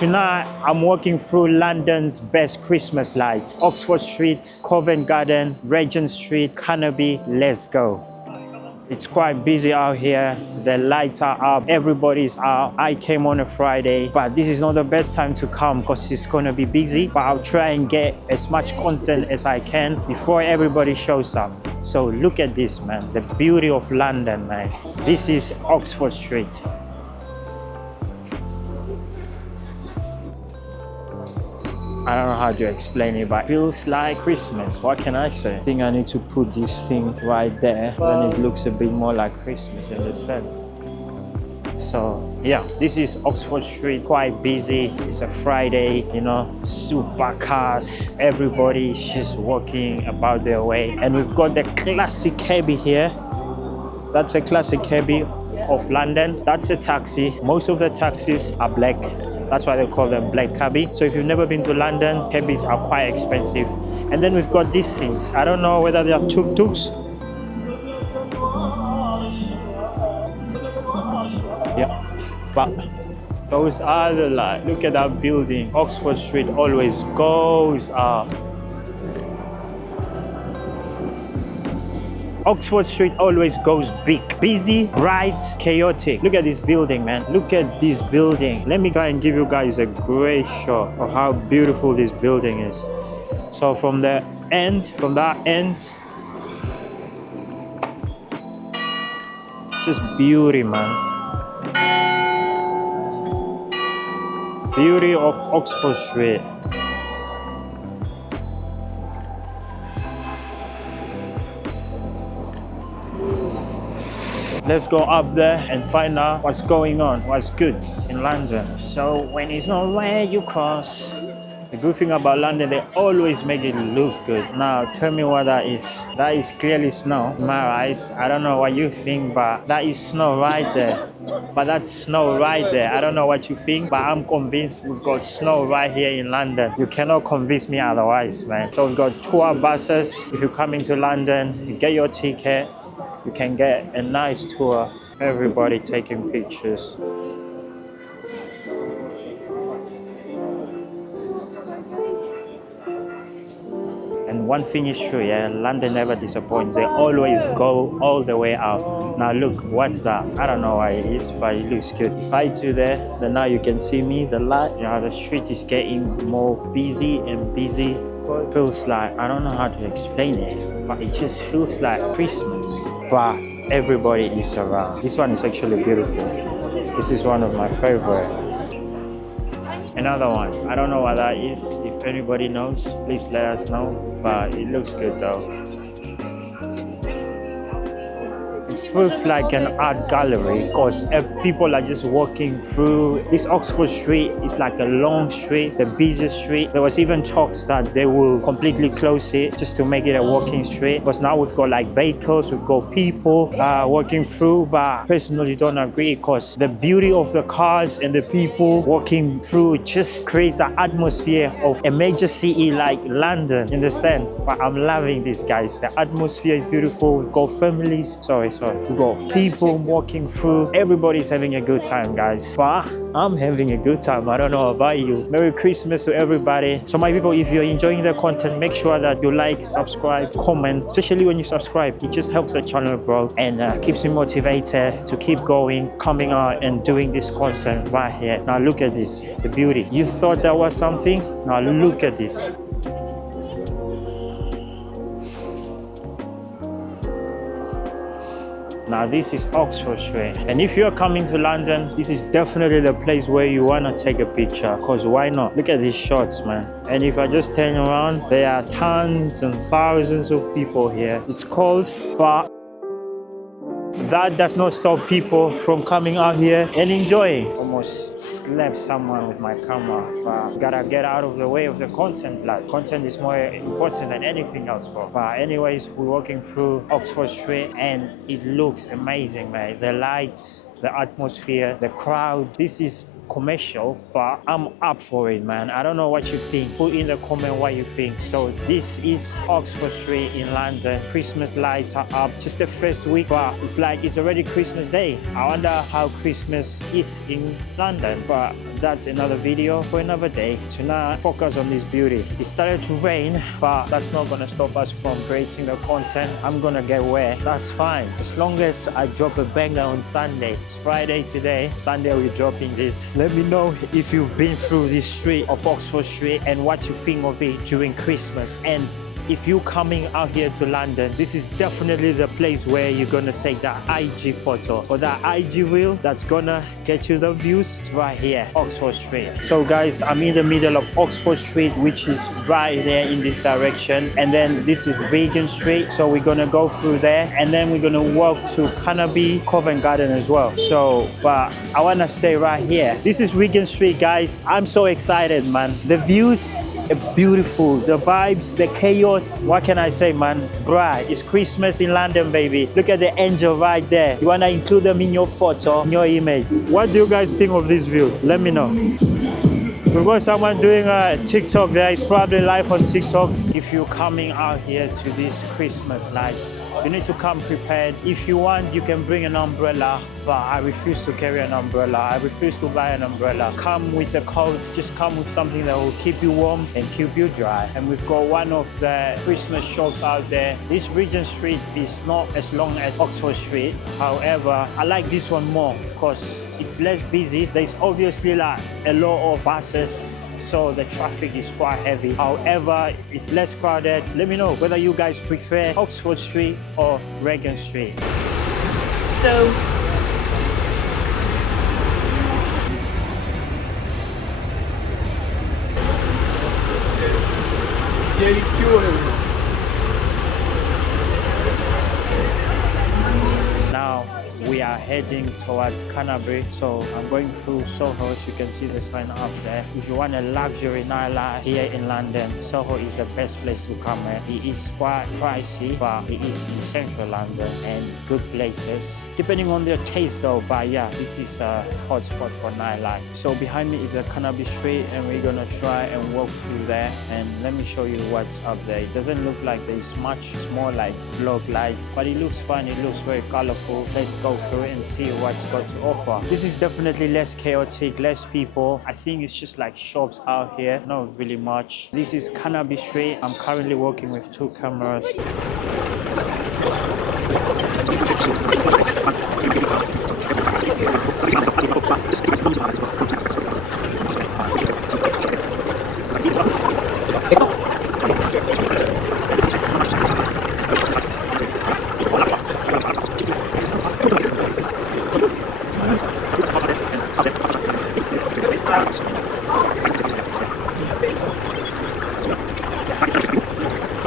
Tonight, I'm walking through London's best Christmas lights. Oxford Street, Covent Garden, Regent Street, Carnaby. Let's go. It's quite busy out here. The lights are up. Everybody's out. I came on a Friday, but this is not the best time to come because it's going to be busy. But I'll try and get as much content as I can before everybody shows up. So look at this, man. The beauty of London, man. This is Oxford Street. I don't know how to explain it, but it feels like Christmas. What can I say? I think I need to put this thing right there. Then it looks a bit more like Christmas, you understand? So yeah, this is Oxford Street, quite busy. It's a Friday, you know, super cars. Everybody is just walking about their way. And we've got the classic cabby here. That's a classic cabby of London. That's a taxi. Most of the taxis are black. That's why they call them black cabby. So if you've never been to London, cabbies are quite expensive. And then we've got these things. I don't know whether they are tuk-tuks. Yeah, but those are the lights. Look at that building. Oxford Street always goes up. Oxford Street always goes big, busy, bright, chaotic. Look at this building, man. Look at this building. Let me try and give you guys a great shot of how beautiful this building is. So from that end, just beauty, man. Beauty of Oxford Street. Let's go up there and find out what's going on, what's good in London. So when it's not where you cross, the good thing about London, they always make it look good. Now tell me what that is. That is clearly snow in my eyes. I don't know what you think, but that is snow right there. But that's snow right there. I don't know what you think, but I'm convinced we've got snow right here in London. You cannot convince me otherwise, man. So we've got tour buses. If you come into London, you get your ticket. You can get a nice tour, everybody taking pictures. And one thing is true, yeah, London never disappoints. They always go all the way out. Now look, what's that? I don't know what it is, but it looks good. If I do that, then now you can see me, the light. You know, the street is getting more busy and busy. It feels like, I don't know how to explain it, but it just feels like Christmas. But everybody is around. This one is actually beautiful. This is one of my favorite. Another one, I don't know what that is. If anybody knows, please let us know. But it looks good though. It feels like an art gallery because people are just walking through. This Oxford Street is like a long street, the busiest street. There was even talks that they will completely close it just to make it a walking street, because now we've got like vehicles, we've got people walking through. But personally don't agree, because the beauty of the cars and the people walking through just creates an atmosphere of a major city like London, you understand? But I'm loving this, guys. The atmosphere is beautiful. We've got families, we've got people walking through. Everybody's having a good time, guys. But I'm having a good time. I don't know about you. Merry Christmas to everybody. So my people, if you're enjoying the content, make sure that you like, subscribe, comment. Especially when you subscribe, it just helps the channel grow and keeps me motivated to keep going, coming out and doing this content right here. Now look at this, the beauty. You thought that was something? Now look at this. Now this is Oxford Street, and if you're coming to London, this is definitely the place where you want to take a picture, because why not? Look at these shots, man. And if I just turn around, there are tons and thousands of people here. It's cold, but that does not stop people from coming out here and enjoying. Almost slapped someone with my camera, but gotta get out of the way of the content. Like, content is more important than anything else, bro. But anyways, we're walking through Oxford Street and it looks amazing, man. The lights, the atmosphere, the crowd. This is commercial, but I'm up for it, man. I don't know what you think. Put in the comment what you think. So this is Oxford Street in London. Christmas lights are up. Just the first week, but it's like it's already Christmas Day. I wonder how Christmas is in London, but that's another video for another day. Tonight, focus on this beauty. It started to rain, but that's not gonna stop us from creating the content. I'm gonna get wet, that's fine. As long as I drop a banger on Sunday. It's Friday today, Sunday we're dropping this. Let me know if you've been through this street of Oxford Street and what you think of it during Christmas. And if you're coming out here to London, this is definitely the place where you're gonna take that IG photo or that IG reel that's gonna get you the views. It's right here, Oxford Street. So guys, I'm in the middle of Oxford Street, which is right there in this direction. And then this is Regent Street. So we're gonna go through there and then we're gonna walk to Carnaby, Covent Garden as well. So, but I wanna say right here, this is Regent Street, guys. I'm so excited, man. The views are beautiful, the vibes, the chaos. What can I say, man? Bruh, it's Christmas in London, baby. Look at the angel right there. You wanna include them in your photo, in your image. What do you guys think of this view? Let me know. We've got someone doing a TikTok there. It's probably live on TikTok. If you're coming out here to this Christmas light, you need to come prepared. If you want, you can bring an umbrella, but I refuse to carry an umbrella. I refuse to buy an umbrella. Come with a coat, just come with something that will keep you warm and keep you dry. And we've got one of the Christmas shops out there. This Regent Street is not as long as Oxford Street. However, I like this one more because it's less busy. There's obviously like a lot of buses, so the traffic is quite heavy. However, it's less crowded. Let me know whether you guys prefer Oxford Street or Regent Street. So now we are heading towards Carnaby, so I'm going through Soho. As you can see the sign up there. If you want a luxury nightlife here in London, Soho is the best place to come here. It is quite pricey, but it is in central London and good places, depending on their taste though. But yeah, this is a hot spot for nightlife. So behind me is a Carnaby Street and we're gonna try and walk through there, and let me show you what's up there. It doesn't look like there's much, it's more like block lights, but it looks fun, it looks very colorful. Let's go through and see what's got to offer. This is definitely less chaotic, less people. I think it's just like shops out here, not really much. This is Carnaby Street. I'm currently working with 2 cameras.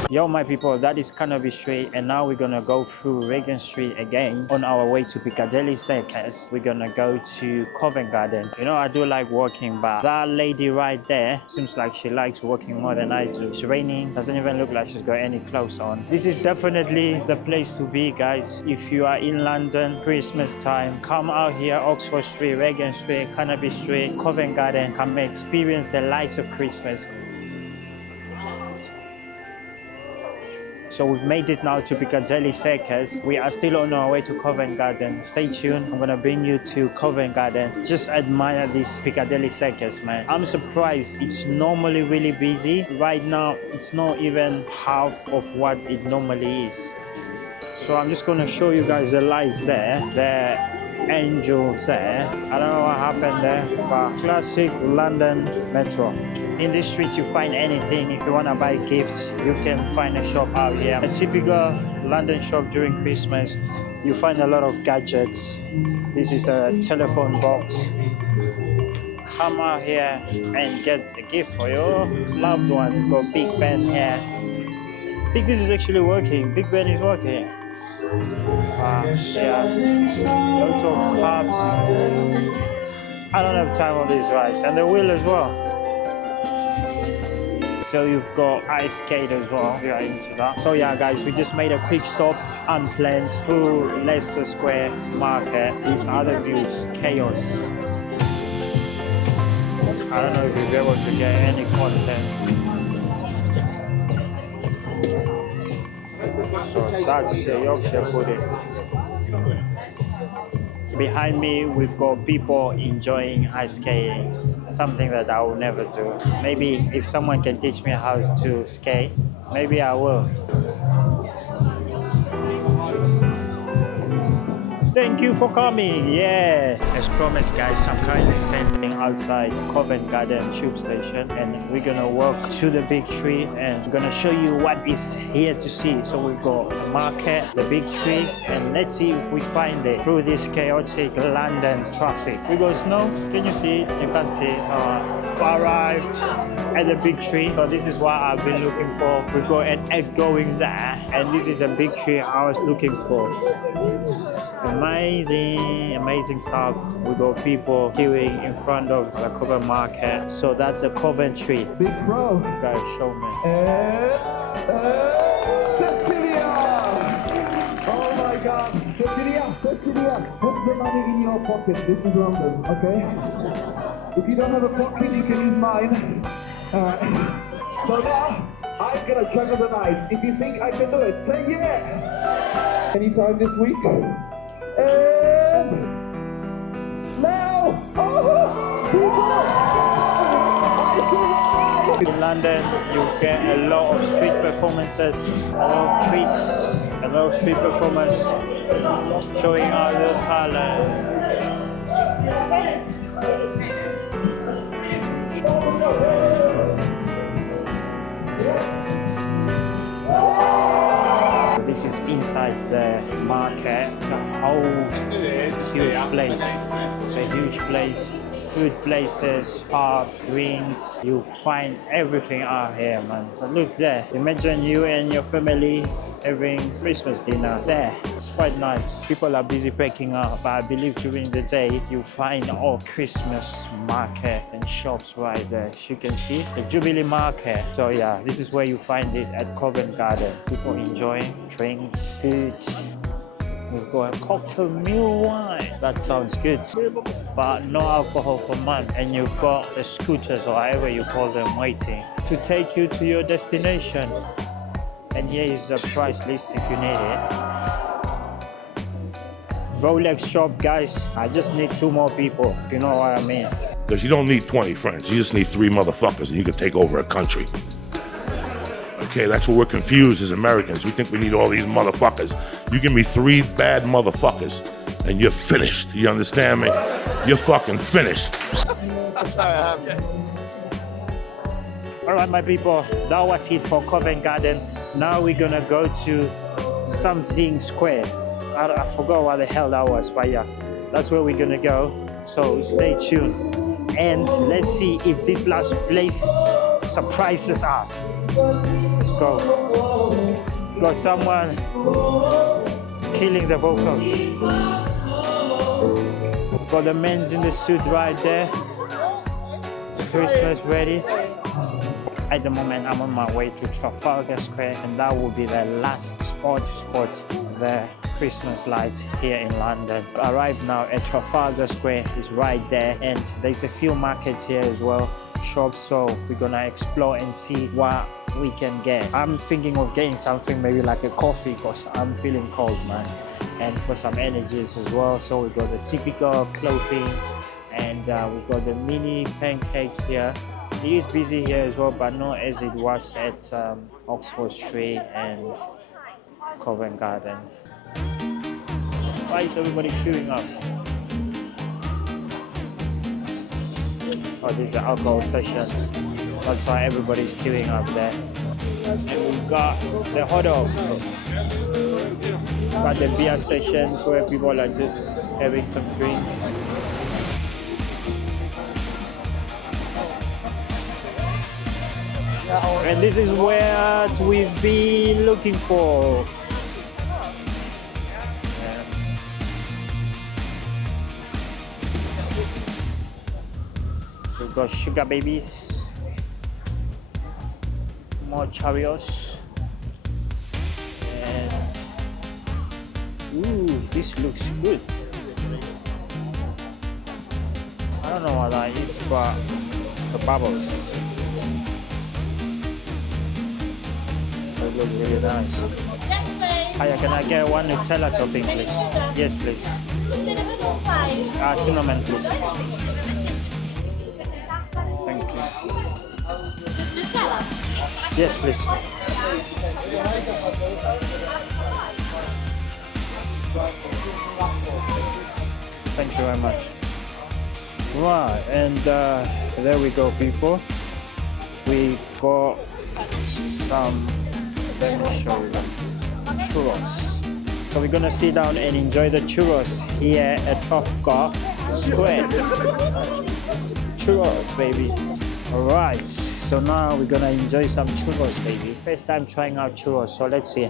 Yo, my people, that is Carnaby Street, and now we're gonna go through Regent Street again on our way to Piccadilly Circus. We're gonna go to Covent Garden. You know, I do like walking, but that lady right there seems like she likes walking more than I do. It's raining, doesn't even look like she's got any clothes on. This is definitely the place to be, guys. If you are in London, Christmas time, come out here, Oxford Street, Regent Street, Carnaby Street, Covent Garden. Come experience the lights of Christmas. So we've made it now to Piccadilly Circus. We are still on our way to Covent Garden. Stay tuned. I'm gonna bring you to Covent Garden. Just admire this Piccadilly Circus, man. I'm surprised. It's normally really busy. Right now, it's not even half of what it normally is. So I'm just gonna show you guys the lights there. The angels there. I don't know what happened there, but classic London Metro. In these streets, you find anything. If you want to buy gifts, you can find a shop out here. A typical London shop during Christmas, you find a lot of gadgets. This is the telephone box. Come out here and get a gift for your loved one. We've got Big Ben here. Big, this is actually working. Big Ben is working. Yeah, lots of cups. I don't have time on these rides, and the wheel as well. So you've got ice skate as well, if you're into that. So yeah, guys, we just made a quick stop, unplanned, through Leicester Square Market. These other views, chaos. I don't know if you'll be able to get any content. So that's the Yorkshire pudding. Behind me, we've got people enjoying ice skating. something that I will never do. Maybe if someone can teach me how to skate, maybe I will. Thank you for coming. Yeah. As promised, guys, I'm currently standing outside Covent Garden tube station, and we're gonna walk to the big tree and gonna show you what is here to see. So we go market, the big tree, and let's see if we find it through this chaotic London traffic. We go snow. Can you see it? You can't see it. Arrived at the big tree. So this is what I've been looking for. We got an egg going there, and this is the big tree I was looking for. Amazing stuff. We got people queuing in front of the Covent Market. So that's a Covent tree. Big pro. Guys, show me. Cecilia! Oh my God. Cecilia, put the money in your pocket. This is London, okay? If you don't have a pocket, you can use mine. So now, I'm gonna juggle the knives. If you think I can do it, say yeah! Anytime this week. And now, people, I survived! In London, you get a lot of street performances, a lot of treats, a lot of street performers showing out their talent. This is inside the market. It's a whole huge place. It's a huge place. Food places, pubs, drinks. You find everything out here, man. But look there. Imagine you and your family having Christmas dinner there. It's quite nice. People are busy packing up, but I believe during the day you find all Christmas market and shops right there. As you can see, the Jubilee Market. So yeah, this is where you find it at Covent Garden. People enjoying drinks, food. We've got a cocktail mule wine. That sounds good. But no alcohol for man. And you've got the scooters or however you call them waiting to take you to your destination. And here is a price list if you need it. Rolex shop, guys. I just need 2 more people, if you know what I mean. Because you don't need 20 friends. You just need 3 motherfuckers and you can take over a country. Okay, that's what we're confused as Americans. We think we need all these motherfuckers. You give me 3 bad motherfuckers and you're finished. You understand me? You're fucking finished. That's how it happened. All right, my people, that was it for Covent Garden. Now we're gonna go to something square. I forgot what the hell that was, but yeah, that's where we're gonna go. So stay tuned. And let's see if this last place surprises us. Let's go. Got someone killing the vocals. Got the men's in the suit right there. Christmas ready. At the moment, I'm on my way to Trafalgar Square, and that will be the last spot the Christmas lights here in London. Arrived now at Trafalgar Square, is right there, and there's a few markets here as well, shops, so we're gonna explore and see what we can get. I'm thinking of getting something maybe like a coffee because I'm feeling cold, man, and for some energies as well. So we got the typical clothing, and we got the mini pancakes here. It is busy here as well, but not as it was at Oxford Street and Covent Garden. Why is everybody queuing up? Oh, this is the alcohol session. That's why everybody's queuing up there. And we've got the hot dogs. Got the beer sessions where people are just having some drinks. And this is what we've been looking for. We've got sugar babies, more Cheerios, and ooh, this looks good. I don't know what that is, but the bubbles. They look really nice. Yes, please. Hiya, can I get one Nutella topping, please? Yes, please. Cinnamon or 5? Cinnamon, please. Yes, please. Thank you very much. Right, and there we go, people. We got some, let me show you them, churros. So we're gonna sit down and enjoy the churros here at Trafalgar Square. Churros, baby. All right, so now we're gonna enjoy some churros, baby. First time trying out churros, so let's see.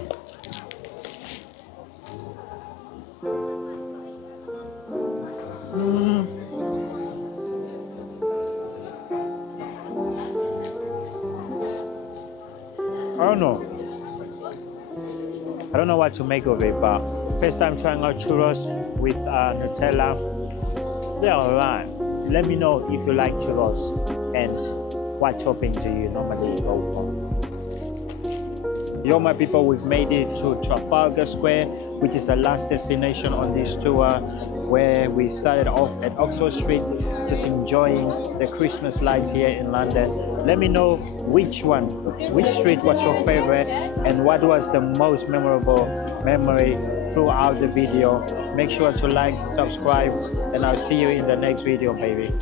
I don't know what to make of it, but first time trying out churros with Nutella. They're alright. Let me know if you like churros and what topping do you normally go for. Yo, my people, we've made it to Trafalgar Square, which is the last destination on this tour, where we started off at Oxford Street, just enjoying the Christmas lights here in London. Let me know which street was your favorite, and what was the most memorable memory throughout the video. Make sure to like, subscribe, and I'll see you in the next video, baby.